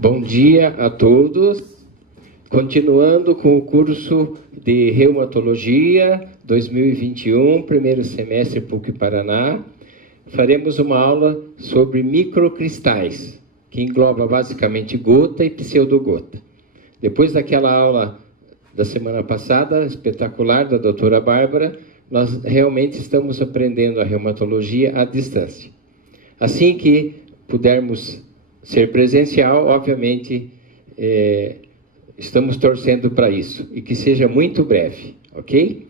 Bom dia a todos. Continuando com o curso de Reumatologia 2021, primeiro semestre PUC Paraná, faremos uma aula sobre microcristais, que engloba basicamente gota e pseudogota. Depois daquela aula da semana passada, espetacular, da doutora Bárbara, nós realmente estamos aprendendo a reumatologia à distância. Assim que pudermos ser presencial, obviamente, estamos torcendo para isso, e que seja muito breve, ok?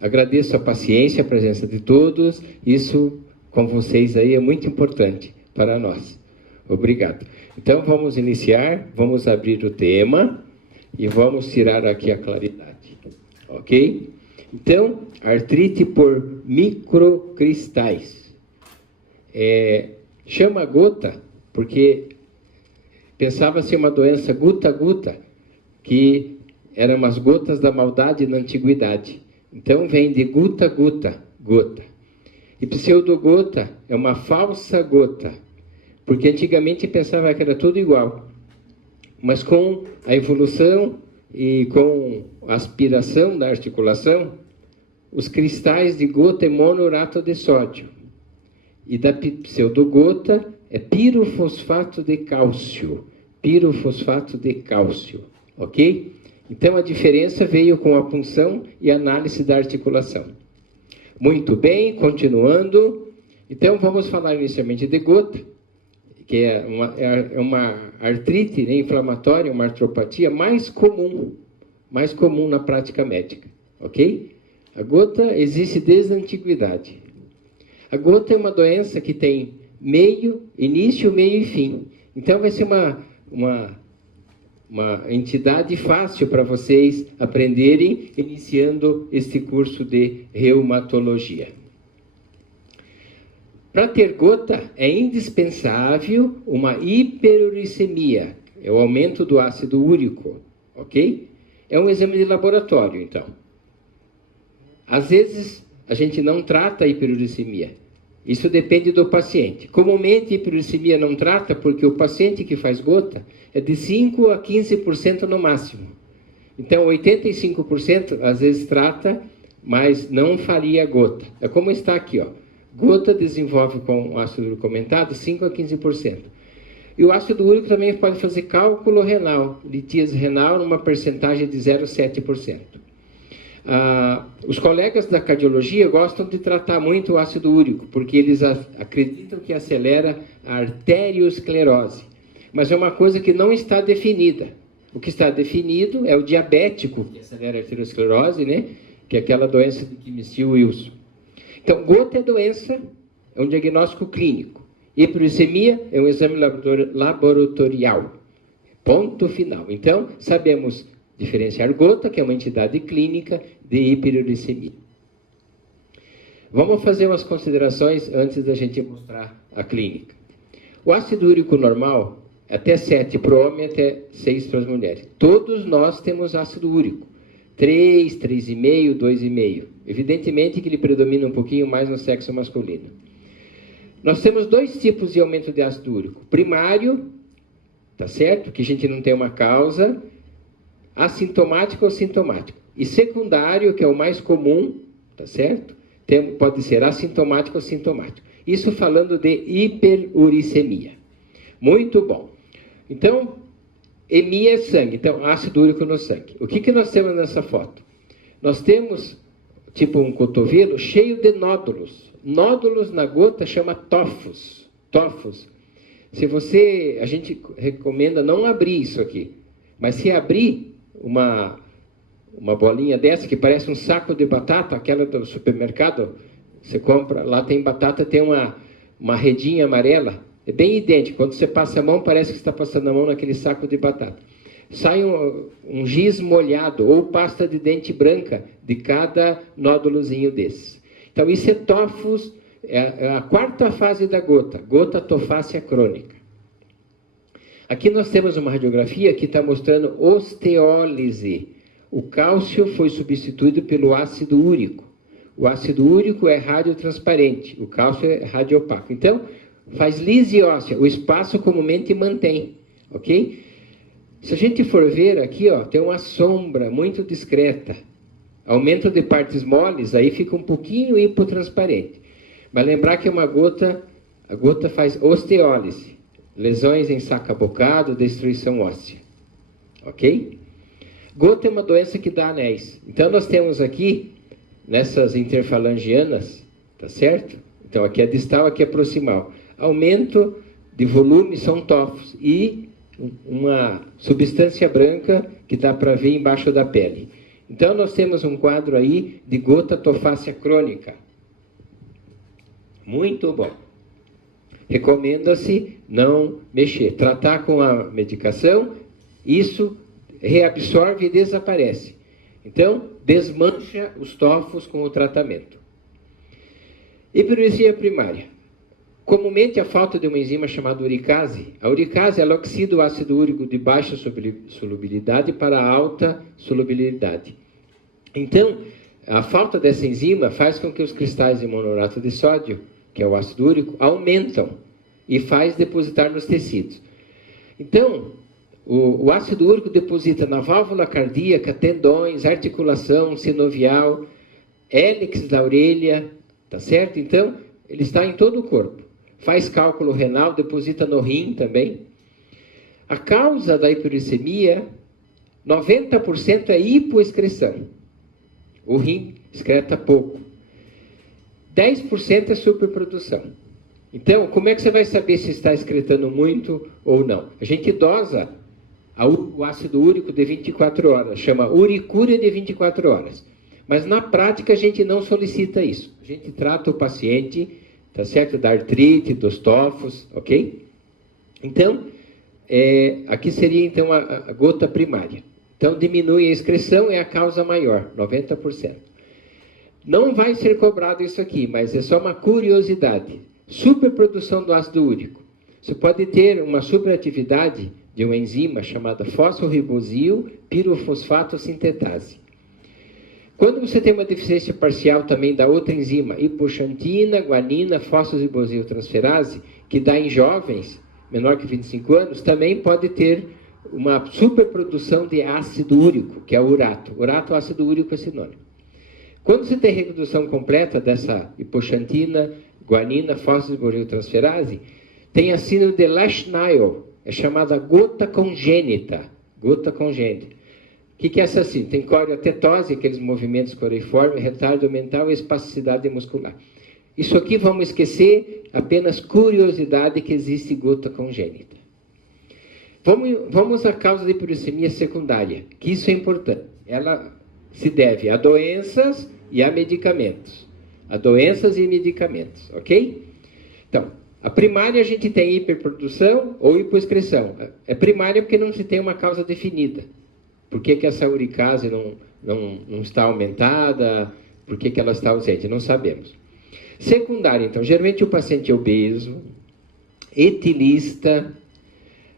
Agradeço a paciência, a presença de todos, isso com vocês aí é muito importante para nós. Obrigado. Então, vamos iniciar, vamos abrir o tema e vamos tirar aqui a claridade, ok? Então, artrite por microcristais. Chama gota porque pensava-se uma doença guta-guta, que eram umas gotas da maldade na antiguidade. Então, vem de guta-guta, gota. E pseudogota é uma falsa gota, porque antigamente pensava que era tudo igual. Mas com a evolução e com a aspiração da articulação, os cristais de gota é monourato de sódio. E da pseudogota é pirofosfato de cálcio. Pirofosfato de cálcio, ok? Então a diferença veio com a punção e análise da articulação. Muito bem, continuando. Então vamos falar inicialmente de gota, que é uma artrite, né, inflamatória, uma artropatia mais comum na prática médica, ok? A gota existe desde a antiguidade. A gota é uma doença que tem início, meio e fim. Então vai ser uma entidade fácil para vocês aprenderem, iniciando este curso de reumatologia. Para ter gota, é indispensável uma hiperuricemia, é o aumento do ácido úrico, ok? É um exame de laboratório, então. Às vezes, a gente não trata a hiperuricemia. Isso depende do paciente. Comumente, a hiperuricemia não trata porque o paciente que faz gota é de 5% a 15% no máximo. Então, 85% às vezes trata, mas não faria gota. É como está aqui, ó. Gota desenvolve com ácido úrico aumentado 5% a 15%. E o ácido úrico também pode fazer cálculo renal, litíase renal, numa percentagem de 0,7%. Os colegas da cardiologia gostam de tratar muito o ácido úrico, porque eles acreditam que acelera a arteriosclerose. Mas é uma coisa que não está definida. O que está definido é o diabético, que acelera a arteriosclerose, né? Que é aquela doença de Kimmich Wilson. Então, gota é doença, é um diagnóstico clínico. Hiperuricemia é um exame laboratorial. Ponto final. Então, sabemos diferenciar gota, que é uma entidade clínica, de hiperuricemia. Vamos fazer umas considerações antes da gente mostrar a clínica. O ácido úrico normal é até 7 para o homem, até 6 para as mulheres. Todos nós temos ácido úrico. 3, 3,5, 2,5. Evidentemente que ele predomina um pouquinho mais no sexo masculino. Nós temos dois tipos de aumento de ácido úrico. Primário, tá certo? Que a gente não tem uma causa, assintomático ou sintomático. E secundário, que é o mais comum, tá certo? Pode ser assintomático ou sintomático. Isso falando de hiperuricemia. Muito bom. Então, EMIA é sangue, então ácido úrico no sangue. O que nós temos nessa foto? Nós temos, tipo um cotovelo, cheio de nódulos. Nódulos na gota chama tofos. Tofos. A gente recomenda não abrir isso aqui. Mas se abrir uma bolinha dessa, que parece um saco de batata, aquela do supermercado, você compra, lá tem batata, tem uma redinha amarela, é bem idêntico. Quando você passa a mão, parece que você está passando a mão naquele saco de batata. Sai um giz molhado, ou pasta de dente branca, de cada nódulozinho desse. Então, isso é tofos, é a quarta fase da gota, gota tofácea crônica. Aqui nós temos uma radiografia que está mostrando osteólise. O cálcio foi substituído pelo ácido úrico. O ácido úrico é radiotransparente, o cálcio é radiopaco. Então, faz lise óssea, o espaço comumente mantém. ok? Se a gente for ver aqui, ó, tem uma sombra muito discreta. Aumento de partes moles, aí fica um pouquinho hipotransparente. Mas lembrar que a gota faz osteólise, lesões em saca-bocado, destruição óssea, ok? Gota é uma doença que dá anéis. Então nós temos aqui, nessas interfalangianas, tá certo? Então aqui é distal, aqui é proximal. Aumento de volume são tofos e uma substância branca que dá para ver embaixo da pele. Então nós temos um quadro aí de gota tofácea crônica. Muito bom. Recomenda-se não mexer. Tratar com a medicação, isso reabsorve e desaparece. Então, desmancha os tofos com o tratamento. Hiperuresia primária. Comumente, a falta de uma enzima chamada uricase. A uricase ela oxida o ácido úrico de baixa solubilidade para alta solubilidade. Então, a falta dessa enzima faz com que os cristais de monorato de sódio, que é o ácido úrico, aumentam e faz depositar nos tecidos. Então, o ácido úrico deposita na válvula cardíaca, tendões, articulação sinovial, hélix da orelha, tá certo? Então, ele está em todo o corpo. Faz cálculo renal, deposita no rim também. A causa da hiperuricemia, 90% é hipoexcreção. O rim excreta pouco. 10% é superprodução. Então, como é que você vai saber se está excretando muito ou não? A gente dosa o ácido úrico de 24 horas, chama uricúria de 24 horas. Mas na prática a gente não solicita isso. A gente trata o paciente, tá certo? Da artrite, dos tofos, ok? Então, aqui seria então a gota primária. Então, diminui a excreção, é a causa maior, 90%. Não vai ser cobrado isso aqui, mas é só uma curiosidade. Superprodução do ácido úrico. Você pode ter uma superatividade de uma enzima chamada fosforibosil pirofosfato sintetase. Quando você tem uma deficiência parcial também da outra enzima, hipoxantina, guanina, fosforibosil transferase, que dá em jovens, menor que 25 anos, também pode ter uma superprodução de ácido úrico, que é o urato. Urato, ácido úrico é sinônimo. Quando você tem redução completa dessa hipoxantina, guanina, fosforibosil transferase, tem a síndrome de Lesch-Nyhan, é chamada gota congênita. Gota congênita. O que é essa síndrome? Tem coriotetose, aqueles movimentos coreiformes, retardo mental e espasticidade muscular. Isso aqui vamos esquecer, apenas curiosidade que existe gota congênita. Vamos à causa da hiperuricemia secundária, que isso é importante. Ela se deve a doenças e a medicamentos. A doenças e medicamentos, ok? Então, a primária a gente tem hiperprodução ou hipoexcreção. É primária porque não se tem uma causa definida. Por que essa uricase não está aumentada? Por que ela está ausente? Não sabemos. Secundária, então, geralmente o paciente é obeso, etilista,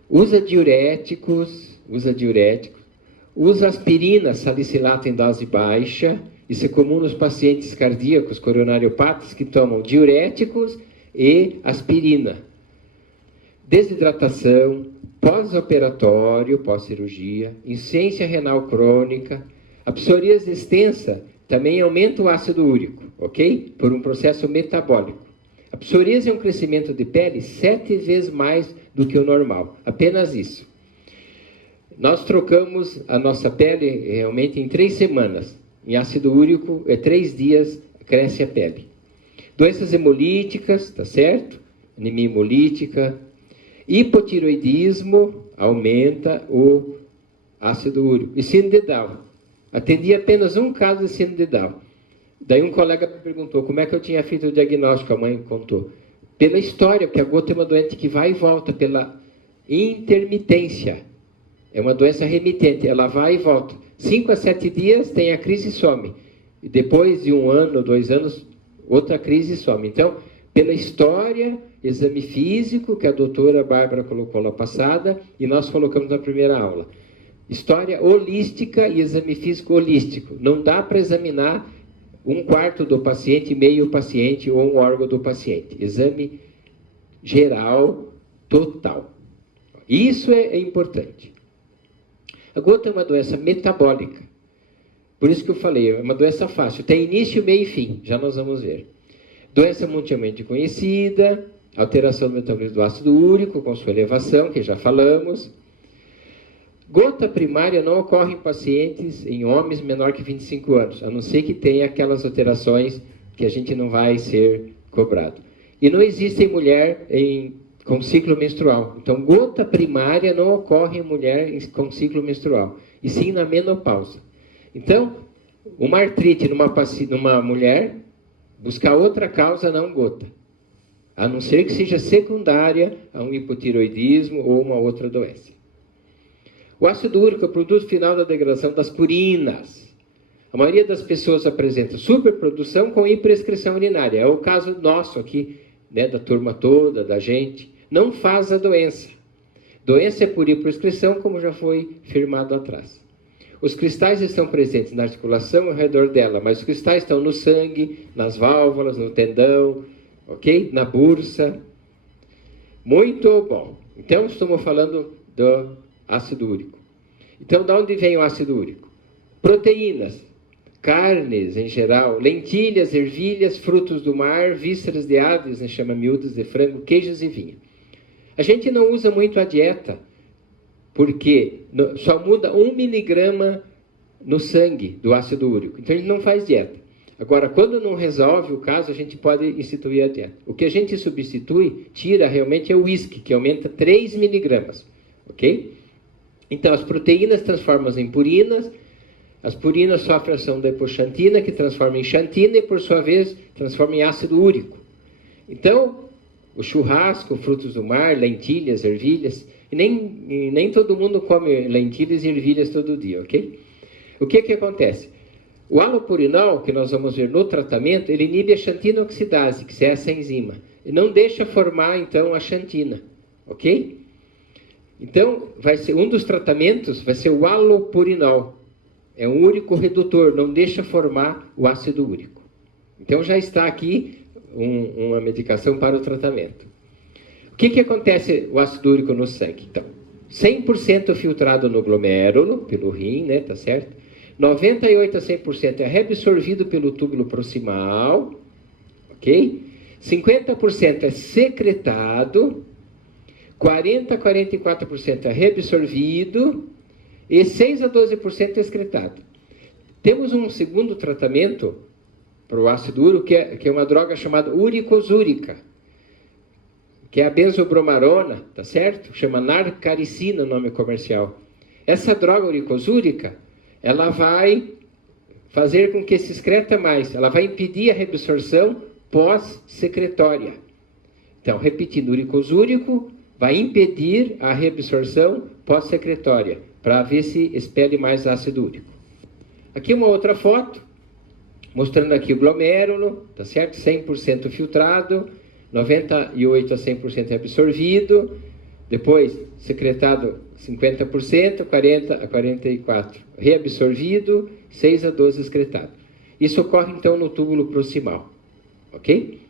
usa diuréticos, usa aspirina, salicilato em dose baixa. Isso é comum nos pacientes cardíacos coronariopatas que tomam diuréticos e aspirina. Desidratação, pós-operatório, pós-cirurgia, insuficiência renal crônica, a psoríase extensa também aumenta o ácido úrico, ok? Por um processo metabólico. A psoríase é um crescimento de pele 7 vezes mais do que o normal, apenas isso. Nós trocamos a nossa pele realmente em 3 semanas. Em ácido úrico, 3 dias cresce a pele. Doenças hemolíticas, tá certo? Anemia hemolítica. Hipotiroidismo aumenta o ácido úrico. E síndrome de Down. Atendi apenas um caso de síndrome de Down. Daí um colega me perguntou como é que eu tinha feito o diagnóstico, a mãe contou. Pela história, porque a gota é uma doença que vai e volta, pela intermitência. É uma doença remitente, ela vai e volta. 5 a 7 dias tem a crise e some. E depois de 1 ano, 2 anos, outra crise some. Então, pela história, exame físico, que a doutora Bárbara colocou lá passada, e nós colocamos na primeira aula. História holística e exame físico holístico. Não dá para examinar 1/4 do paciente, meio paciente ou um órgão do paciente. Exame geral, total. Isso é importante. A gota é uma doença metabólica. Por isso que eu falei, é uma doença fácil. Tem início, meio e fim. Já nós vamos ver. Doença mundialmente conhecida, alteração do metabolismo do ácido úrico, com sua elevação, que já falamos. Gota primária não ocorre em pacientes, em homens menor que 25 anos, a não ser que tenha aquelas alterações que a gente não vai ser cobrado. E não existe em mulher com ciclo menstrual. Então, gota primária não ocorre em mulher com ciclo menstrual, e sim na menopausa. Então, uma artrite numa mulher, buscar outra causa, não gota. A não ser que seja secundária a um hipotiroidismo ou uma outra doença. O ácido úrico é o produto final da degradação das purinas. A maioria das pessoas apresenta superprodução com hiperexcreção urinária. É o caso nosso aqui, né, da turma toda, da gente. Não faz a doença. Doença é por hiperexcreção, como já foi firmado atrás. Os cristais estão presentes na articulação ao redor dela, mas os cristais estão no sangue, nas válvulas, no tendão, ok? Na bursa. Muito bom. Então, estamos falando do ácido úrico. Então, de onde vem o ácido úrico? Proteínas, carnes em geral, lentilhas, ervilhas, frutos do mar, vísceras de aves, né, chama miúdos de frango, queijos e vinho. A gente não usa muito a dieta, porque só muda 1 miligrama no sangue do ácido úrico. Então, a gente não faz dieta. Agora, quando não resolve o caso, a gente pode instituir a dieta. O que a gente substitui, tira realmente, é o uísque, que aumenta 3 miligramas. Ok? Então, as proteínas transformam em purinas, as purinas sofrem a ação da hipoxantina, que transforma em xantina e, por sua vez, transforma em ácido úrico. Então, o churrasco, frutos do mar, lentilhas, ervilhas, e nem todo mundo come lentilhas e ervilhas todo dia, ok? O que acontece? O alopurinol, que nós vamos ver no tratamento, ele inibe a xantina oxidase, que é essa enzima, e não deixa formar, então, a xantina, ok? Então, vai ser um dos tratamentos, vai ser o alopurinol. É um úrico redutor, não deixa formar o ácido úrico. Então, já está aqui uma medicação para o tratamento. O que acontece o ácido úrico no sangue? Então, 100% filtrado no glomérulo, pelo rim, né, tá certo? 98 a 100% é reabsorvido pelo túbulo proximal, ok? 50% é secretado, 40 a 44% é reabsorvido e 6 a 12% é excretado. Temos um segundo tratamento para o ácido úrico, que é uma droga chamada uricosúrica, que é a benzobromarona, tá certo? Chama narcaricina o nome comercial. Essa droga uricosúrica, ela vai fazer com que se excreta mais, ela vai impedir a reabsorção pós-secretória. Então, repetindo, uricosúrico vai impedir a reabsorção pós-secretória, para ver se expele mais ácido úrico. Aqui uma outra foto, mostrando aqui o glomérulo, tá certo? 100% filtrado, 98 a 100% absorvido, depois secretado 50%, 40 a 44% reabsorvido, 6 a 12% excretado. Isso ocorre então no túbulo proximal, ok?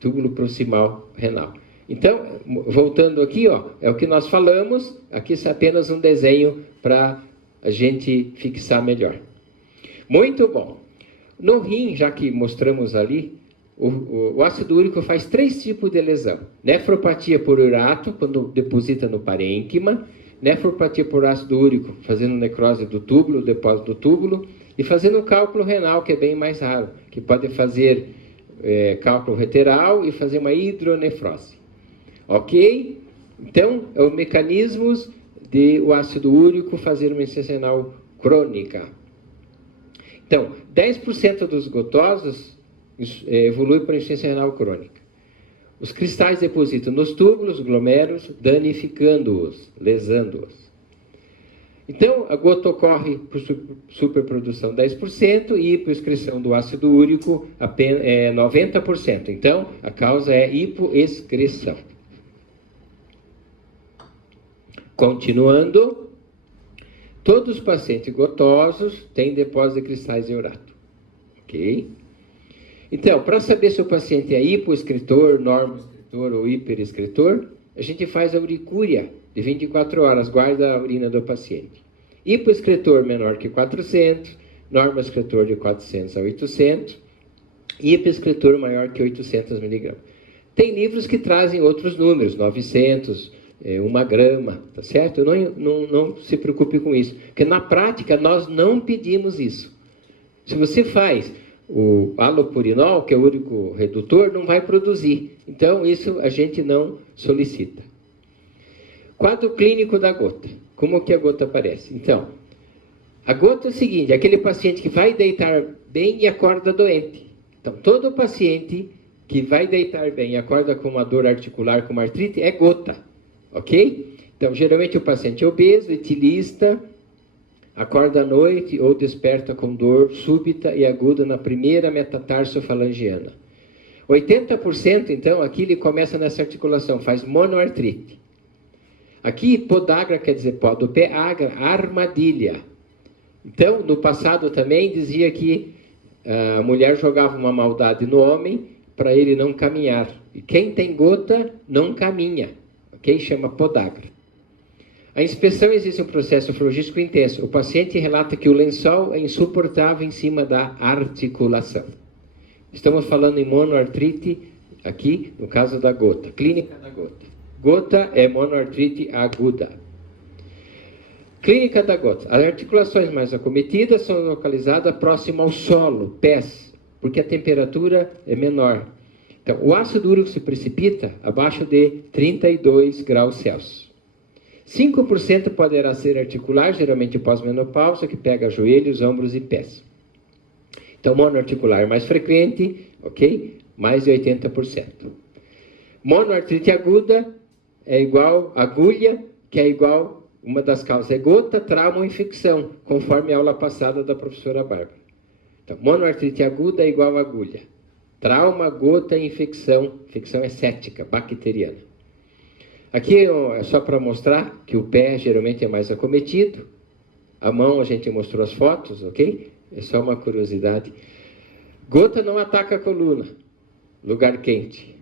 Túbulo proximal renal. Então, voltando aqui, ó, é o que nós falamos, aqui é apenas um desenho para a gente fixar melhor. Muito bom. No rim, já que mostramos ali, o ácido úrico faz 3 tipos de lesão. Nefropatia por urato, quando deposita no parênquima. Nefropatia por ácido úrico, fazendo necrose do túbulo, depósito do túbulo. E fazendo cálculo renal, que é bem mais raro, que pode fazer cálculo reteral e fazer uma hidronefrose. Ok? Então, é o mecanismos de o ácido úrico fazer uma insuficiência renal crônica. Então, 10% dos gotosos evolui para insuficiência renal crônica. Os cristais depositam nos túbulos, glomérulos, danificando-os, lesando-os. Então, a gota ocorre por superprodução 10% e por excreção do ácido úrico apenas 90%. Então, a causa é hipoexcreção. Continuando, todos os pacientes gotosos têm depósito de cristais de urato. Ok? Então, para saber se o paciente é hipoexcretor, normoexcretor ou hiperexcretor, a gente faz a uricúria, de 24 horas, guarda a urina do paciente. Hipoexcretor menor que 400, norma excretor de 400 a 800, e hipoexcretor maior que 800 miligramas. Tem livros que trazem outros números, 900, 1 grama, tá certo? Não se preocupe com isso, porque na prática nós não pedimos isso. Se você faz o halopurinol, que é o úrico redutor, não vai produzir. Então, isso a gente não solicita. Quadro clínico da gota. Como que a gota aparece? Então, a gota é o seguinte, aquele paciente que vai deitar bem e acorda doente. Então, todo paciente que vai deitar bem e acorda com uma dor articular, com uma artrite, é gota. Ok? Então, geralmente o paciente é obeso, etilista, acorda à noite ou desperta com dor súbita e aguda na primeira metatarsofalangiana. 80%, então, aqui ele começa nessa articulação, faz monoartrite. Aqui, podagra quer dizer pó do pé, agra, armadilha. Então, no passado também dizia que a mulher jogava uma maldade no homem para ele não caminhar. E quem tem gota não caminha, ok? Chama podagra. A inspeção existe um processo flogístico intenso. O paciente relata que o lençol é insuportável em cima da articulação. Estamos falando em monoartrite aqui, no caso da gota. Clínica da gota. Gota é monoartrite aguda. Clínica da gota. As articulações mais acometidas são localizadas próximo ao solo, pés, porque a temperatura é menor. Então, o ácido úrico se precipita abaixo de 32 graus Celsius. 5% poderá ser articular, geralmente pós-menopausa, que pega joelhos, ombros e pés. Então, monoarticular é mais frequente, ok? Mais de 80%. Monoartrite aguda é igual agulha, que é igual, uma das causas é gota, trauma ou infecção, conforme a aula passada da professora Bárbara. Então, monoartrite aguda é igual agulha. Trauma, gota e infecção. Infecção é séptica, bacteriana. Aqui é só para mostrar que o pé geralmente é mais acometido. A mão a gente mostrou as fotos, ok? É só uma curiosidade. Gota não ataca a coluna. Lugar quente.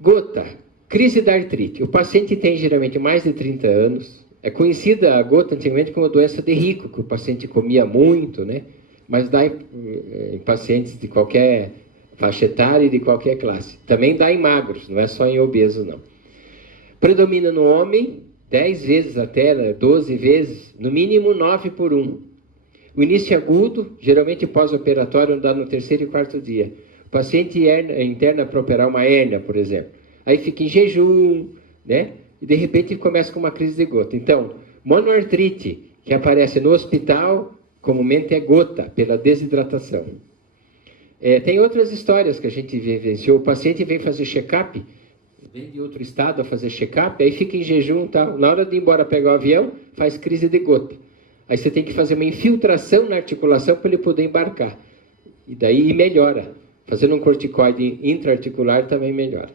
Gota, crise da artrite. O paciente tem geralmente mais de 30 anos. É conhecida a gota antigamente como doença de rico, que o paciente comia muito, né? Mas dá em pacientes de qualquer faixa etária e de qualquer classe. Também dá em magros, não é só em obesos, não. Predomina no homem 10 vezes até, 12 vezes, no mínimo 9 por 1. O início agudo, geralmente pós-operatório, dá no 3º e 4º dia. O paciente interna para operar uma hérnia, por exemplo. Aí fica em jejum, né? E de repente começa com uma crise de gota. Então, monoartrite, que aparece no hospital, comumente é gota, pela desidratação. Tem outras histórias que a gente vivenciou. O paciente vem fazer check-up, vem de outro estado a fazer check-up, aí fica em jejum e tal. Na hora de ir embora pegar o avião, faz crise de gota. Aí você tem que fazer uma infiltração na articulação para ele poder embarcar. E daí melhora. Fazendo um corticoide intraarticular também melhora.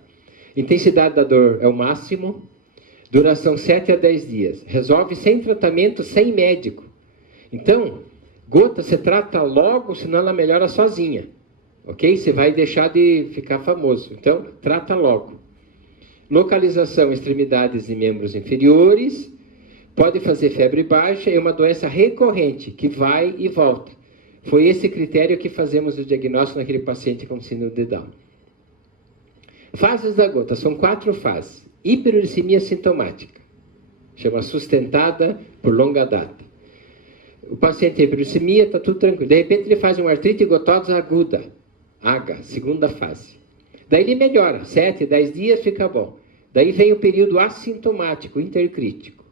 Intensidade da dor é o máximo. Duração 7 a 10 dias. Resolve sem tratamento, sem médico. Então, gota você trata logo, senão ela melhora sozinha. Ok? Você vai deixar de ficar famoso. Então, trata logo. Localização, extremidades e membros inferiores. Pode fazer febre baixa. É uma doença recorrente, que vai e volta. Foi esse critério que fazemos o diagnóstico naquele paciente com síndrome de Down. Fases da gota. São 4 fases. Hiperuricemia sintomática. Chama sustentada por longa data. O paciente tem hiperuricemia, está tudo tranquilo. De repente ele faz uma artrite gotosa aguda. AGA, segunda fase. Daí ele melhora, 7, 10 dias fica bom. Daí vem o período assintomático, intercrítico.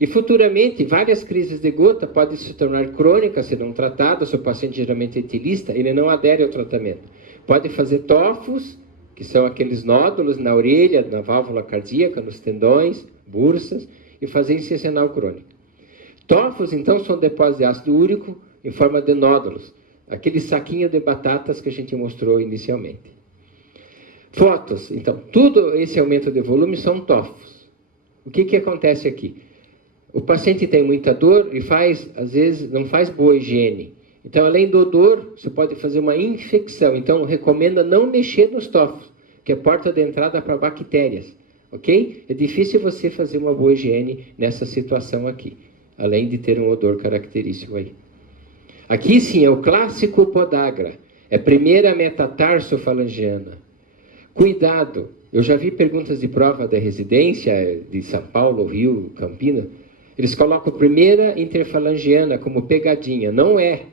E futuramente, várias crises de gota podem se tornar crônicas se não tratadas. Se o paciente geralmente é etilista, ele não adere ao tratamento. Pode fazer tofos, que são aqueles nódulos na orelha, na válvula cardíaca, nos tendões, bursas, e fazer insuficiência renal crônica. Tofos, então, são depósitos de ácido úrico em forma de nódulos. Aquele saquinho de batatas que a gente mostrou inicialmente. Fotos. Então, tudo esse aumento de volume são tofos. O que acontece aqui? O paciente tem muita dor e às vezes, não faz boa higiene. Então, além do odor, você pode fazer uma infecção. Então, recomenda não mexer nos tofos, que é porta de entrada para bactérias. ok? É difícil você fazer uma boa higiene nessa situação aqui, além de ter um odor característico aí. Aqui sim é o clássico podagra, é a primeira metatarsofalangiana. Cuidado, eu já vi perguntas de prova da residência de São Paulo, Rio, Campinas, eles colocam a primeira interfalangiana como pegadinha, não é,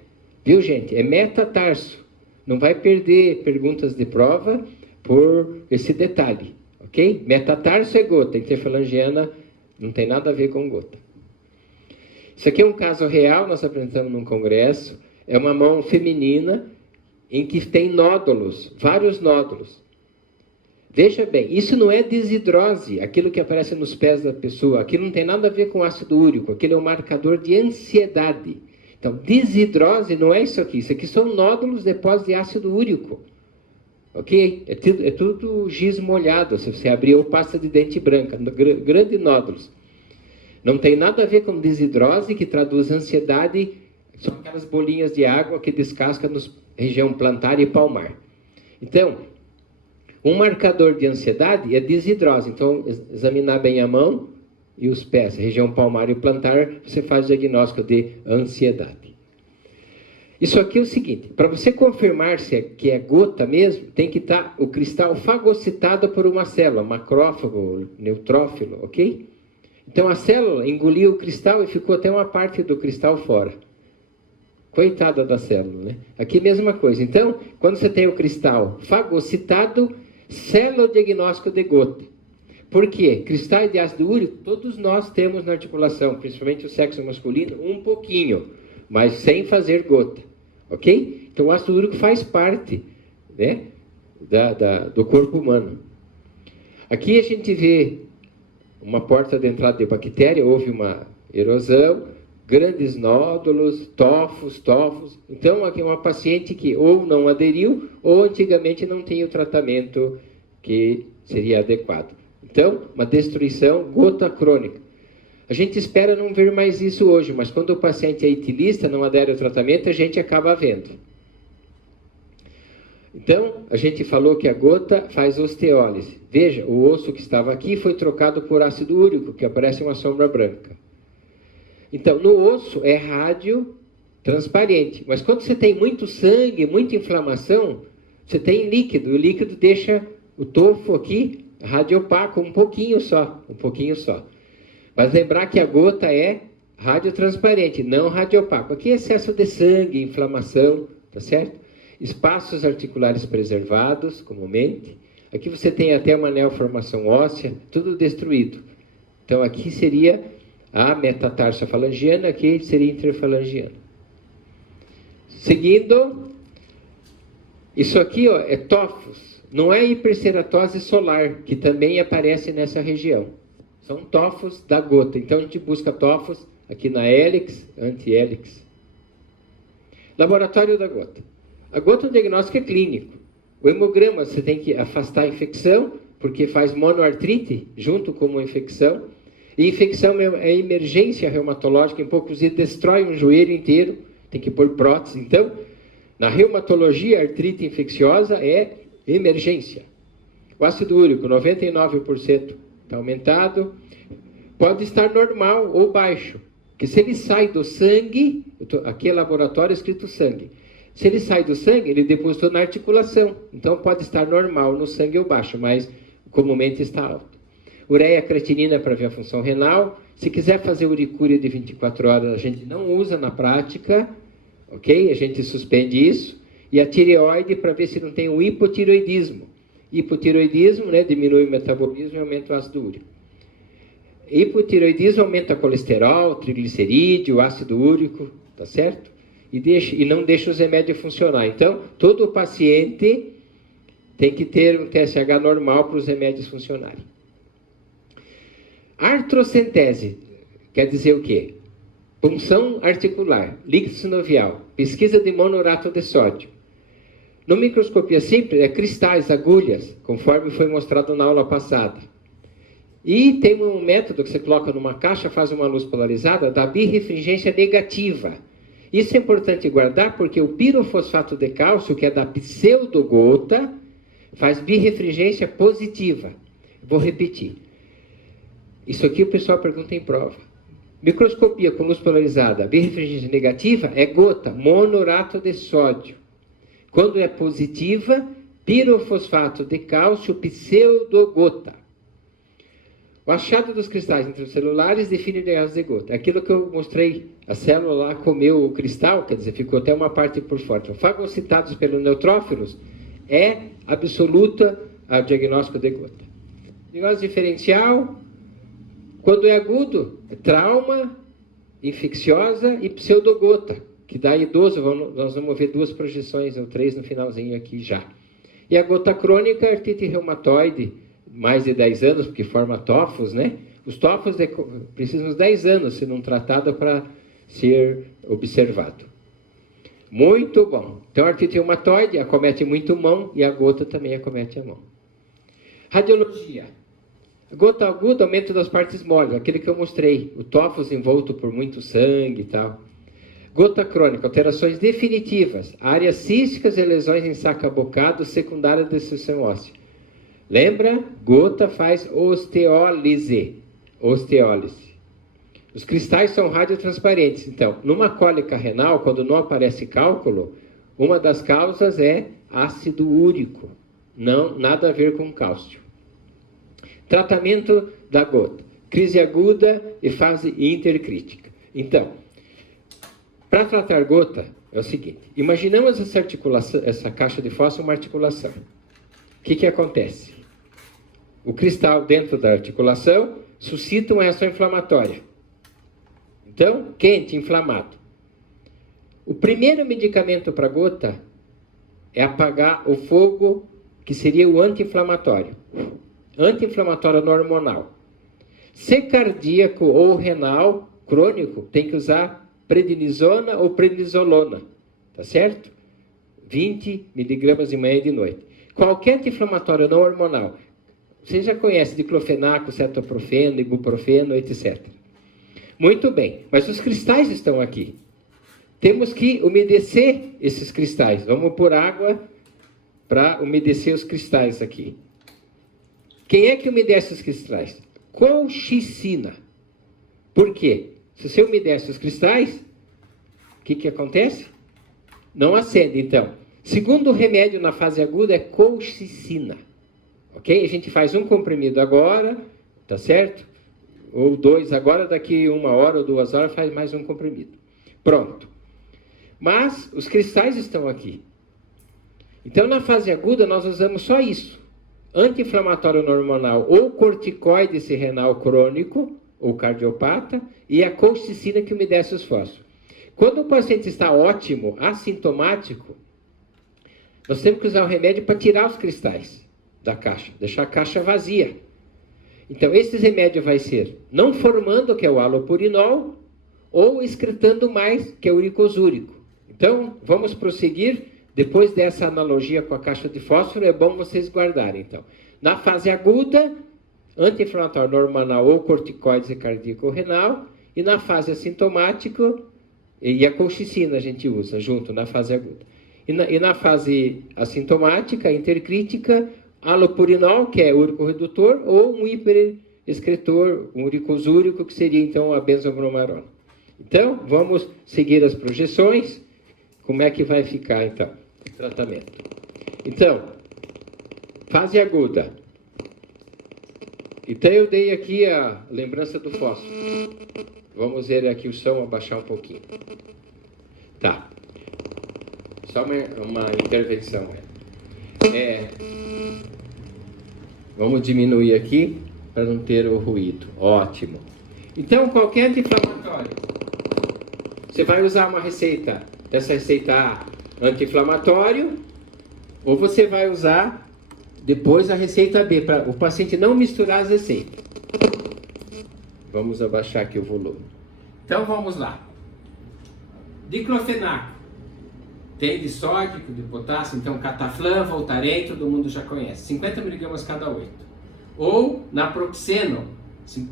viu gente? É metatarso, não vai perder perguntas de prova por esse detalhe, ok? Metatarso é gota, interfalangiana não tem nada a ver com gota. Isso aqui é um caso real, nós apresentamos num congresso, é uma mão feminina em que tem nódulos, vários nódulos. Veja bem, isso não é desidrose, aquilo que aparece nos pés da pessoa, aquilo não tem nada a ver com ácido úrico, aquilo é um marcador de ansiedade. Então, desidrose não é isso aqui são nódulos depois de ácido úrico. Ok? É tudo giz molhado, se você abrir ou pasta de dente branca, grandes nódulos. Não tem nada a ver com desidrose, que traduz ansiedade, são aquelas bolinhas de água que descasca na região plantar e palmar. Então, um marcador de ansiedade é desidrose. Então, examinar bem a mão e os pés, região palmar e plantar, você faz o diagnóstico de ansiedade. Isso aqui é o seguinte, para você confirmar que é gota mesmo, tem que estar o cristal fagocitado por uma célula, macrófago, neutrófilo, ok? Então a célula engoliu o cristal e ficou até uma parte do cristal fora. Coitada da célula, né? Aqui mesma coisa. Então, quando você tem o cristal fagocitado, célula diagnóstico de gota. Por quê? Cristais de ácido úrico, todos nós temos na articulação, principalmente o sexo masculino, um pouquinho, mas sem fazer gota. Ok? Então o ácido úrico faz parte, né, do corpo humano. Aqui a gente vê uma porta de entrada de bactéria, houve uma erosão, grandes nódulos, tofos. Então, aqui é uma paciente que ou não aderiu, ou antigamente não tinha o tratamento que seria adequado. Então, uma destruição, gota crônica. A gente espera não ver mais isso hoje, mas quando o paciente é etilista, não adere ao tratamento, a gente acaba vendo. Então, a gente falou que a gota faz osteólise. Veja, o osso que estava aqui foi trocado por ácido úrico, que aparece uma sombra branca. Então, no osso é rádio transparente. Mas quando você tem muito sangue, muita inflamação, você tem líquido. O líquido deixa o tofo aqui radiopaco, um pouquinho só. Mas lembrar que a gota é radiotransparente, não radiopaco. Aqui é excesso de sangue, inflamação, tá certo? Espaços articulares preservados, comumente. Aqui você tem até uma neoformação óssea, tudo destruído. Então aqui seria a metatarsofalangiana, aqui seria interfalangiana. Seguindo, isso aqui ó, é tofos, não é hiperceratose solar, que também aparece nessa região. São tofos da gota. Então a gente busca tofos aqui na hélix, anti-hélix. Laboratório da gota. A gota é um diagnóstico clínico. O hemograma você tem que afastar a infecção, porque faz monoartrite junto com uma infecção. E infecção é emergência reumatológica, em poucos dias destrói um joelho inteiro, tem que pôr prótese. Então, na reumatologia, a artrite infecciosa é emergência. O ácido úrico, 99% está aumentado, pode estar normal ou baixo, que se ele sai do sangue, aqui é laboratório escrito sangue, se ele sai do sangue, ele depositou na articulação, então pode estar normal no sangue ou baixo, mas comumente está alto. Ureia creatinina para ver a função renal, se quiser fazer uricúria de 24 horas, a gente não usa na prática, ok? A gente suspende isso, e a tireoide para ver se não tem um hipotireoidismo. Hipotireoidismo, né, diminui o metabolismo e aumenta o ácido úrico. Hipotireoidismo aumenta colesterol, triglicerídeo, ácido úrico, tá certo? E não deixa os remédios funcionar. Então, todo paciente tem que ter um TSH normal para os remédios funcionarem. Artrocentese, quer dizer o quê? Punção articular, líquido sinovial, pesquisa de monorato de sódio. No microscopia simples, é cristais, agulhas, conforme foi mostrado na aula passada. E tem um método que você coloca numa caixa, faz uma luz polarizada, dá birrefringência negativa. Isso é importante guardar, porque o pirofosfato de cálcio, que é da pseudogota, faz birrefringência positiva. Vou repetir. Isso aqui o pessoal pergunta em prova. Microscopia com luz polarizada, birrefringência negativa é gota, monourato de sódio. Quando é positiva, pirofosfato de cálcio, pseudogota. O achado dos cristais intracelulares define o diagnóstico de gota. Aquilo que eu mostrei, a célula lá comeu o cristal, quer dizer, ficou até uma parte por fora. Então, fagocitados pelos neutrófilos, é absoluta o diagnóstico de gota. Diagnóstico diferencial, quando é agudo, é trauma, infecciosa e pseudogota, que dá idoso. Nós vamos ver 2 projeções, ou 3 no finalzinho aqui já. E a gota crônica, artrite reumatoide, mais de 10 anos, porque forma tofos, né? Os tofos precisam de 10 anos se não tratado para ser observado. Muito bom. Então, a artrite reumatoide acomete muito mão e a gota também acomete a mão. Radiologia. Gota aguda, aumento das partes moles, aquele que eu mostrei. O tofos envolto por muito sangue e tal. Gota crônica, alterações definitivas, áreas císticas e lesões em saco-bocado secundárias de destruição óssea. Lembra? Gota faz osteólise. Osteólise. Os cristais são radiotransparentes. Então, numa cólica renal, quando não aparece cálculo, uma das causas é ácido úrico. Não, nada a ver com cálcio. Tratamento da gota. Crise aguda e fase intercrítica. Então, para tratar gota, é o seguinte. Imaginamos essa articulação, essa caixa de fósforo, uma articulação. O que acontece? O cristal dentro da articulação suscita uma reação inflamatória. Então, quente, inflamado. O primeiro medicamento para gota é apagar o fogo, que seria o anti-inflamatório. Anti-inflamatório no hormonal. Se cardíaco ou renal crônico, tem que usar prednisona ou prednisolona. Tá certo? 20 miligramas de manhã e de noite. Qualquer anti-inflamatório não hormonal, você já conhece diclofenaco, cetoprofeno, ibuprofeno, etc. Muito bem, mas os cristais estão aqui. Temos que umedecer esses cristais. Vamos pôr água para umedecer os cristais aqui. Quem é que umedece os cristais? Colchicina. Por quê? Se você umedece os cristais, o que acontece? Não acende, então. Segundo remédio na fase aguda é colchicina. Ok? A gente faz um comprimido agora, tá certo? Ou 2 agora, daqui 1 hora ou 2 horas faz mais um comprimido. Pronto. Mas os cristais estão aqui. Então, na fase aguda, nós usamos só isso. Anti-inflamatório hormonal ou corticoide se renal crônico ou cardiopata e a colchicina que umedece os fósforos. Quando o paciente está ótimo, assintomático, nós temos que usar o remédio para tirar os cristais da caixa, deixar a caixa vazia. Então, esse remédio vai ser não formando, que é o halopurinol, ou excretando mais, que é o uricosúrico. Então, vamos prosseguir. Depois dessa analogia com a caixa de fósforo, é bom vocês guardarem. Então, na fase aguda, anti-inflamatório hormonal ou corticoide cardíaco-renal, e na fase assintomática, e a colchicina a gente usa junto na fase aguda. E na fase assintomática, intercrítica, halopurinol, que é úrico-redutor, ou um hiperexcretor, um uricosúrico, que seria então a benzobromarona. Então, vamos seguir as projeções. Como é que vai ficar, então, o tratamento? Então, fase aguda. Então, eu dei aqui a lembrança do fósforo. Vamos ver aqui o som, abaixar um pouquinho. Tá. Só uma intervenção. Vamos diminuir aqui para não ter o ruído. Ótimo. Então, qualquer anti-inflamatório, você vai usar uma receita, essa receita anti-inflamatório, ou você vai usar depois a receita B, para o paciente não misturar as receitas. Vamos abaixar aqui o volume. Então, vamos lá. Diclofenaco. Tem de sódio, de potássio, então cataflã, voltarem, todo mundo já conhece. 50 mg cada 8. Ou naproxeno,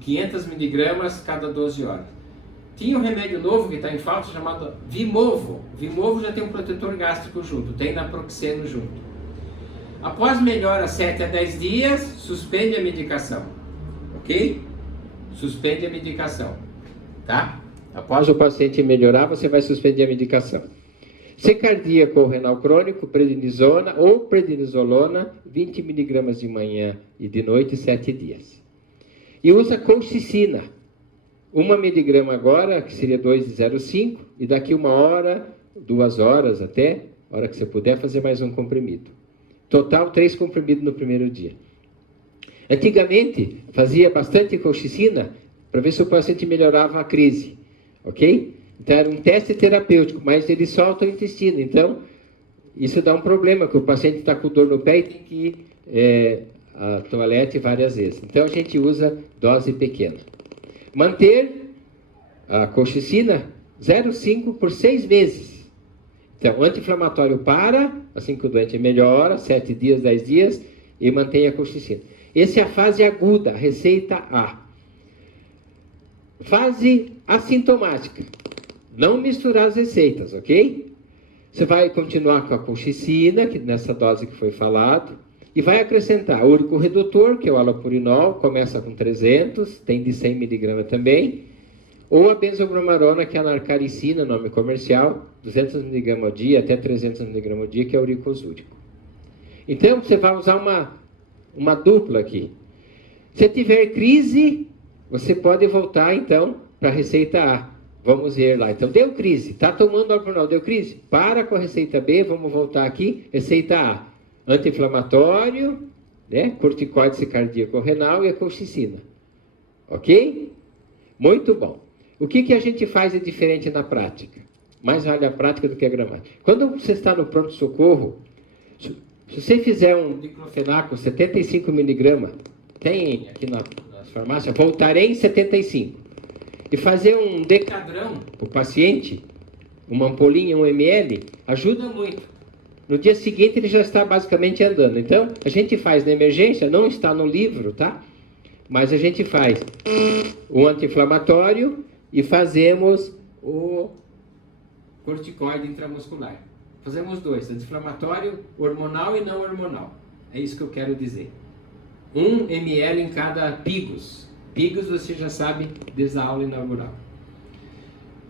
500 mg cada 12 horas. Tinha um remédio novo que está em falta chamado Vimovo. Vimovo já tem um protetor gástrico junto, tem naproxeno junto. Após melhora 7 a 10 dias, suspende a medicação. Ok? suspende a medicação, tá? Após o paciente melhorar, você vai suspender a medicação. Se cardíaco ou renal crônico, prednisona ou prednisolona, 20 mg de manhã e de noite, 7 dias. E usa colchicina, 1 mg agora, que seria 2,05, e daqui 1 hora, 2 horas até, a hora que você puder, fazer mais um comprimido. Total, 3 comprimidos no primeiro dia. Antigamente, fazia bastante colchicina para ver se o paciente melhorava a crise, ok? Então, era um teste terapêutico, mas ele solta o intestino. Então, isso dá um problema, que o paciente está com dor no pé e tem que ir à toalete várias vezes. Então, a gente usa dose pequena. Manter a colchicina 0,5 por 6 meses. Então, o anti-inflamatório para, assim que o doente melhora, 7 dias, 10 dias, e mantém a colchicina. Essa é a fase aguda, a receita A. Fase assintomática. Não misturar as receitas, ok? Você vai continuar com a colchicina, que nessa dose que foi falado, e vai acrescentar úrico redutor, que é o halopurinol, começa com 300, tem de 100 mg também, ou a benzobromarona, que é a narcaricina, nome comercial, 200 mg ao dia, até 300 mg ao dia, que é o uricosúrico. Então, você vai usar uma dupla aqui. Se tiver crise, você pode voltar, então, para a receita A. Vamos ver lá. Então, deu crise. Está tomando halopurinol, deu crise? Para com a receita B, vamos voltar aqui. Receita A. Anti-inflamatório, né? Corticoide cardíaco renal e a colchicina. Ok? Muito bom. O que a gente faz é diferente na prática? Mais vale a prática do que a gramática. Quando você está no pronto-socorro, se você fizer um diclofenaco 75 mg, tem aqui nas farmácias, Voltaren 75, e fazer um decadrão para o paciente, uma ampolinha, 1 ml, ajuda muito. No dia seguinte ele já está basicamente andando. Então, a gente faz na emergência, não está no livro, tá? Mas a gente faz o anti-inflamatório e fazemos o corticoide intramuscular. Fazemos 2, anti-inflamatório hormonal e não hormonal. É isso que eu quero dizer. 1 ml em cada pigos. Pigos você já sabe desde a aula inaugural.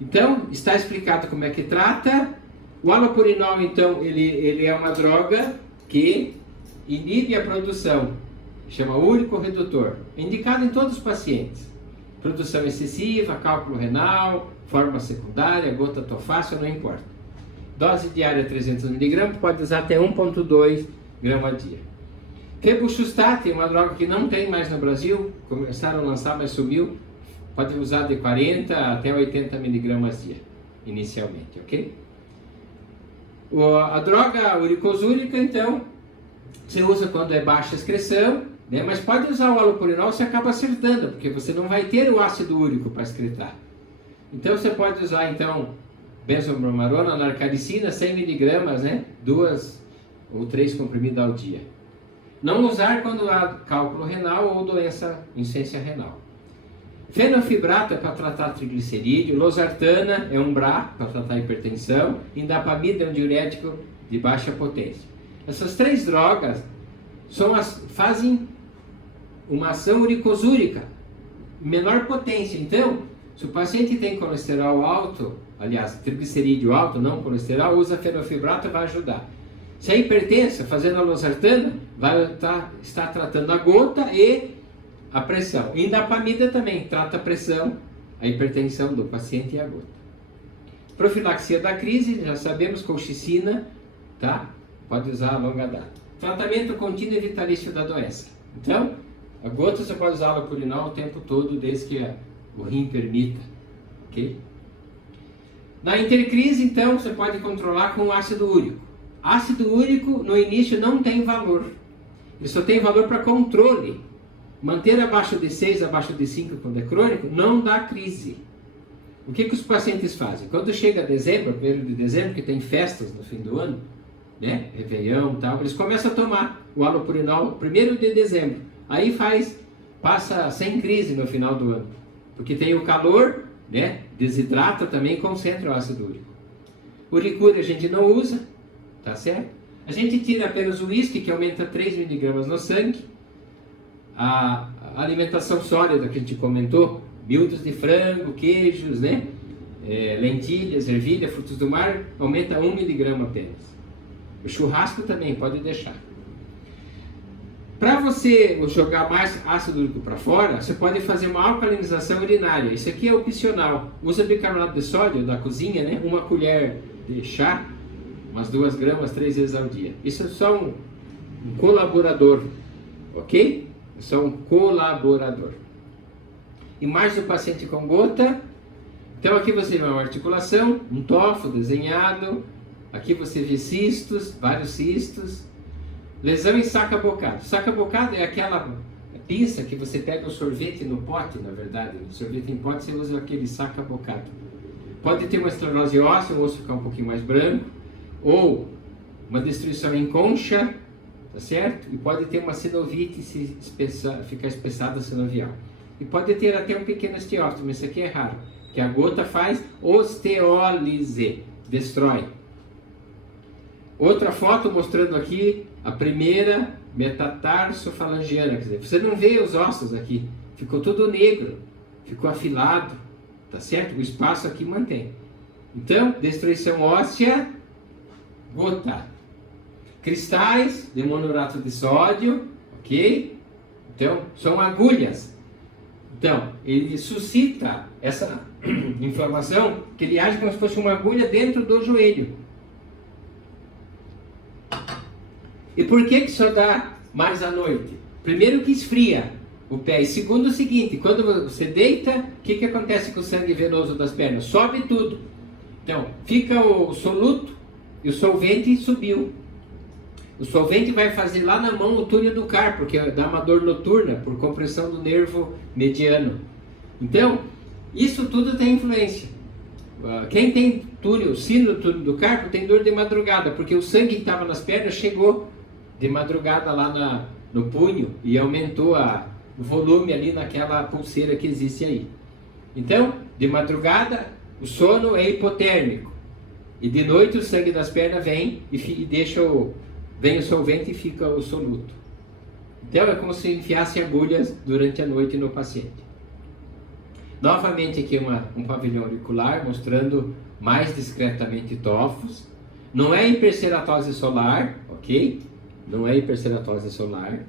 Então, está explicado como é que trata. O halopurinol, então, ele é uma droga que inibe a produção. Chama úrico redutor. Indicado em todos os pacientes. Produção excessiva, cálculo renal, forma secundária, gota tofácil, não importa. Dose diária 300 mg, pode usar até 1,2 grama a dia. Febuxostat é uma droga que não tem mais no Brasil, começaram a lançar, mas sumiu. Pode usar de 40 até 80 mg a dia, inicialmente, ok? A droga uricosúrica, então, você usa quando é baixa excreção, né? Mas pode usar o halopurinol, você acaba acertando, porque você não vai ter o ácido úrico para excretar. Então, você pode usar, então, benzobromarona, narcaricina, 100 mg, né? 2 ou 3 comprimidos ao dia. Não usar quando há cálculo renal ou doença, insuficiência renal. Fenofibrato é para tratar triglicerídeo, losartana é um BRA para tratar hipertensão, indapamida é um diurético de baixa potência. Essas 3 drogas fazem uma ação uricosúrica, menor potência. Então, se o paciente tem colesterol alto, aliás, triglicerídeo alto, não colesterol, usa fenofibrato, vai ajudar. Se é hipertensa, fazendo a losartana, vai estar tratando a gota e a pressão. Indapamida também trata a pressão, a hipertensão do paciente e a gota. Profilaxia da crise, já sabemos, colchicina, tá? Pode usar a longa data. Tratamento contínuo e vitalício da doença. Então, a gota você pode usar halopurinol o tempo todo, desde que o rim permita, ok? Na intercrise, então, você pode controlar com ácido úrico. Ácido úrico, no início, não tem valor. Ele só tem valor para controle. Manter abaixo de 6, abaixo de 5, quando é crônico, não dá crise. O que os pacientes fazem? Quando chega dezembro, 1º de dezembro, que tem festas no fim do ano, né? Réveillon e tal, eles começam a tomar o halopurinol 1º de dezembro. Aí passa sem crise no final do ano. Porque tem o calor, né? Desidrata também, concentra o ácido úrico. Uricúria a gente não usa, tá certo? A gente tira apenas o uísque, que aumenta 3 mg no sangue. A a alimentação sólida que a gente comentou, miúdos de frango, queijos, né? Lentilhas, ervilha, frutos do mar, aumenta 1 miligrama apenas. O churrasco também pode deixar. Para você jogar mais ácido úrico para fora, você pode fazer uma alcalinização urinária. Isso aqui é opcional. Usa bicarbonato de sódio da cozinha, né? 1 colher de chá, umas 2 gramas, 3 vezes ao dia. Isso é só um colaborador, ok? É só um colaborador. Imagem do paciente com gota. Então aqui você vê uma articulação, um tofo desenhado. Aqui você vê cistos, vários cistos. Lesão em saca-bocado. Saca-bocado é aquela pinça que você pega o sorvete no pote, na verdade. No sorvete em pote você usa aquele saca-bocado. Pode ter uma estenose óssea, o osso ficar um pouquinho mais branco. Ou uma destruição em concha, tá certo? E pode ter uma sinovite ficar espessada sinovial. E pode ter até um pequeno osteóstoma, isso aqui é raro. Que a gota faz osteólise, destrói. Outra foto mostrando aqui a primeira metatarsofalangiana, quer dizer, você não vê os ossos aqui, ficou tudo negro, ficou afilado, tá certo? O espaço aqui mantém. Então, destruição óssea, gota. Cristais de monorato de sódio, ok? Então, são agulhas. Então, ele suscita essa inflamação, que ele age como se fosse uma agulha dentro do joelho. E por que só dá mais à noite? Primeiro que esfria o pé. E segundo o seguinte, quando você deita, o que acontece com o sangue venoso das pernas? Sobe tudo. Então, fica o soluto e o solvente subiu. O solvente vai fazer lá na mão o túnel do carpo, porque dá uma dor noturna por compressão do nervo mediano. Então, isso tudo tem influência. Quem tem túnel, sino do túnel do carpo, tem dor de madrugada, porque o sangue que estava nas pernas chegou de madrugada lá no punho e aumentou o volume ali naquela pulseira que existe aí. Então, de madrugada, o sono é hipotérmico. E de noite o sangue das pernas vem e deixa vem o solvente e fica o soluto. Então é como se enfiasse agulhas durante a noite no paciente. Novamente aqui um pavilhão auricular mostrando mais discretamente tofos. Não é hiperceratose solar, ok? Não é hiperceratose solar.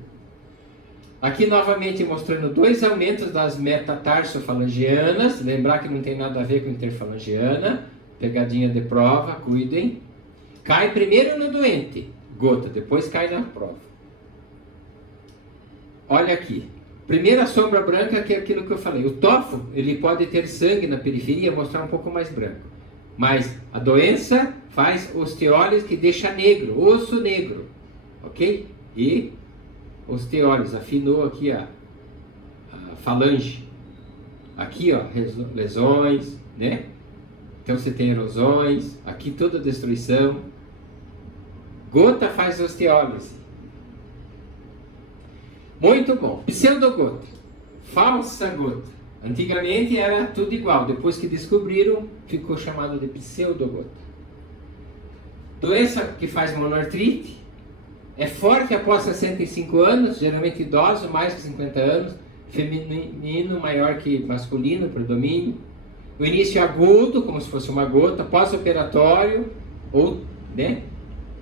Aqui novamente mostrando 2 aumentos das metatarsofalangianas. Lembrar que não tem nada a ver com interfalangiana. Pegadinha de prova, cuidem. Cai primeiro no doente, gota, depois cai na prova. Olha aqui. Primeira sombra branca, que é aquilo que eu falei. O tofo, ele pode ter sangue na periferia, mostrar um pouco mais branco. Mas a doença faz osteólise que deixa negro, osso negro. Ok? E osteólise, afinou aqui a falange. Aqui, ó, lesões, né? Então você tem erosões, aqui toda destruição. Gota faz osteólise. Muito bom. Pseudogota. Falsa gota. Antigamente era tudo igual. Depois que descobriram, ficou chamado de pseudogota. Doença que faz monoartrite. É forte após 65 anos, geralmente idoso, mais de 50 anos. Feminino maior que masculino, predomínio. O início agudo, como se fosse uma gota. Pós-operatório, ou, né?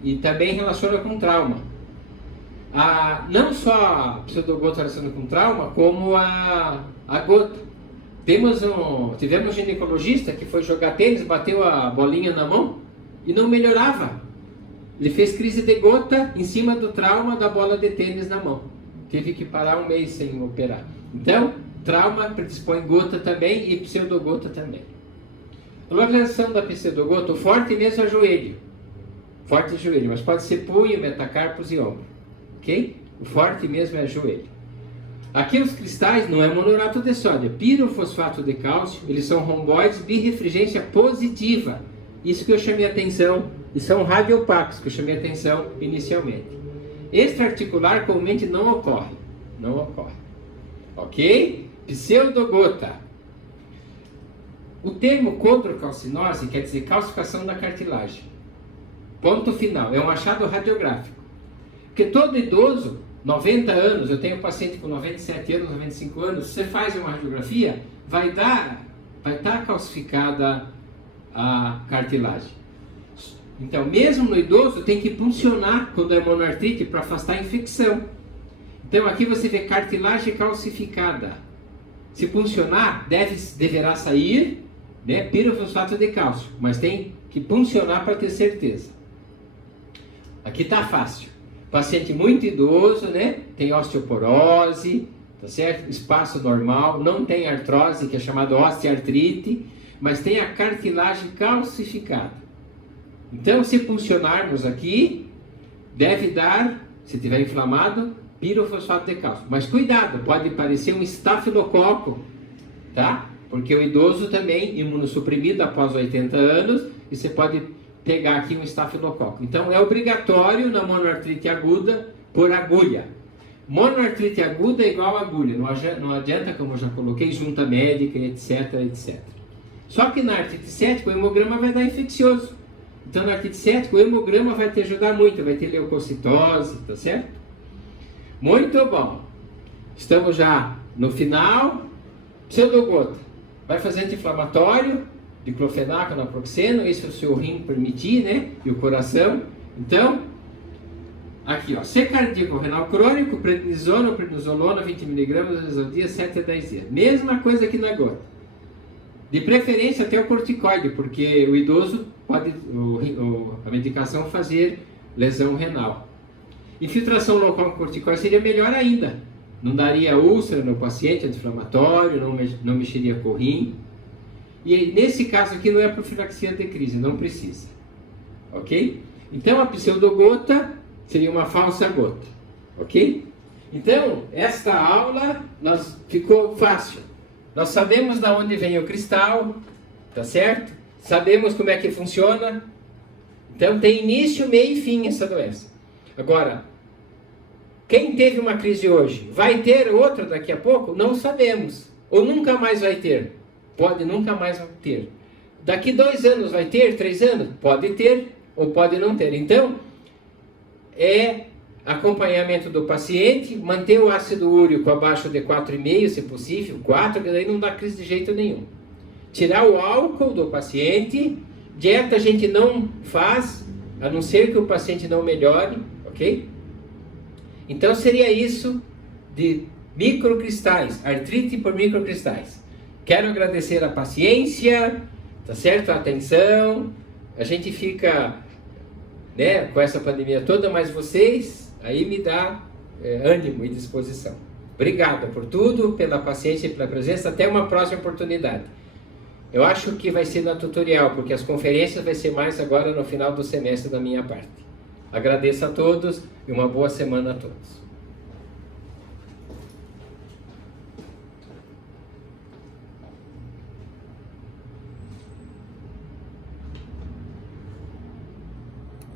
E também relaciona com trauma. Não só a pseudogota relaciona com trauma, como a gota. Tivemos um ginecologista que foi jogar tênis, bateu a bolinha na mão e não melhorava. Ele fez crise de gota em cima do trauma da bola de tênis na mão. Teve que parar 1 mês sem operar. Então, trauma predispõe gota também e pseudogota também. A localização da pseudogota, o forte mesmo é joelho. Forte joelho, mas pode ser punho, metacarpos e ombro. Ok? O forte mesmo é joelho. Aqui os cristais não é monorato de sódio, é pirofosfato de cálcio. Eles são romboides, birrefringência positiva. Isso que eu chamei a atenção. E são radioopacos, que eu chamei a atenção inicialmente. Extraarticular comumente não ocorre. Não ocorre. Ok? Pseudogota. O termo condrocalcinose quer dizer calcificação da cartilagem. Ponto final. É um achado radiográfico. Porque todo idoso, 90 anos, eu tenho um paciente com 97 anos, 95 anos, você faz uma radiografia, vai estar calcificada a cartilagem. Então, mesmo no idoso, tem que puncionar quando é monoartrite para afastar a infecção. Então, aqui você vê cartilagem calcificada. Se puncionar, deverá sair, né, pirofosfato de cálcio, mas tem que puncionar para ter certeza. Aqui está fácil. Paciente muito idoso, né? Tem osteoporose, tá certo? Espaço normal, não tem artrose, que é chamado osteoartrite, mas tem a cartilagem calcificada. Então, se puncionarmos aqui, deve dar, se tiver inflamado, pirofosfato de cálcio. Mas cuidado, pode parecer um estafilococo, tá? Porque o idoso também, imunossuprimido após 80 anos, e você pode pegar aqui um estafilococo. Então, é obrigatório na monoartrite aguda por agulha. Monoartrite aguda é igual a agulha, não adianta, como eu já coloquei, junta médica, etc, etc. Só que na artrite cética, o hemograma vai dar infeccioso. Então, na artrite cética, o hemograma vai te ajudar muito, vai ter leucocitose, tá certo? Muito bom. Estamos já no final. Pseudogota. Vai fazer anti-inflamatório, diclofenaco, naproxeno, isso é o seu rim permitir, né? E o coração. Então, aqui, ó, C cardíaco renal crônico, prednisona ou prednisolona, 20 mg ao dia, 7 a 10 dias. Mesma coisa aqui na gota. De preferência até o corticoide, porque o idoso pode, a medicação fazer lesão renal. Infiltração local com corticoide seria melhor ainda. Não daria úlcera no paciente, anti-inflamatório, não mexeria com o rim. E nesse caso aqui não é profilaxia de crise, não precisa. Ok? Então a pseudogota seria uma falsa gota. Ok? Então, esta aula ficou fácil. Nós sabemos de onde vem o cristal, tá certo? Sabemos como é que funciona. Então tem início, meio e fim essa doença. Agora, quem teve uma crise hoje, vai ter outra daqui a pouco? Não sabemos. Ou nunca mais vai ter? Pode nunca mais ter. Daqui 2 anos vai ter? 3 anos? Pode ter ou pode não ter. Então, é acompanhamento do paciente, manter o ácido úrico abaixo de 4,5, se possível, 4, que daí não dá crise de jeito nenhum. Tirar o álcool do paciente, dieta a gente não faz, a não ser que o paciente não melhore, ok? Então seria isso de microcristais, artrite por microcristais. Quero agradecer a paciência, tá certo? A atenção. A gente fica, né, com essa pandemia toda, mas vocês aí me dá ânimo e disposição. Obrigado por tudo, pela paciência e pela presença. Até uma próxima oportunidade. Eu acho que vai ser na tutorial, porque as conferências vai ser mais agora no final do semestre da minha parte. Agradeço a todos e uma boa semana a todos.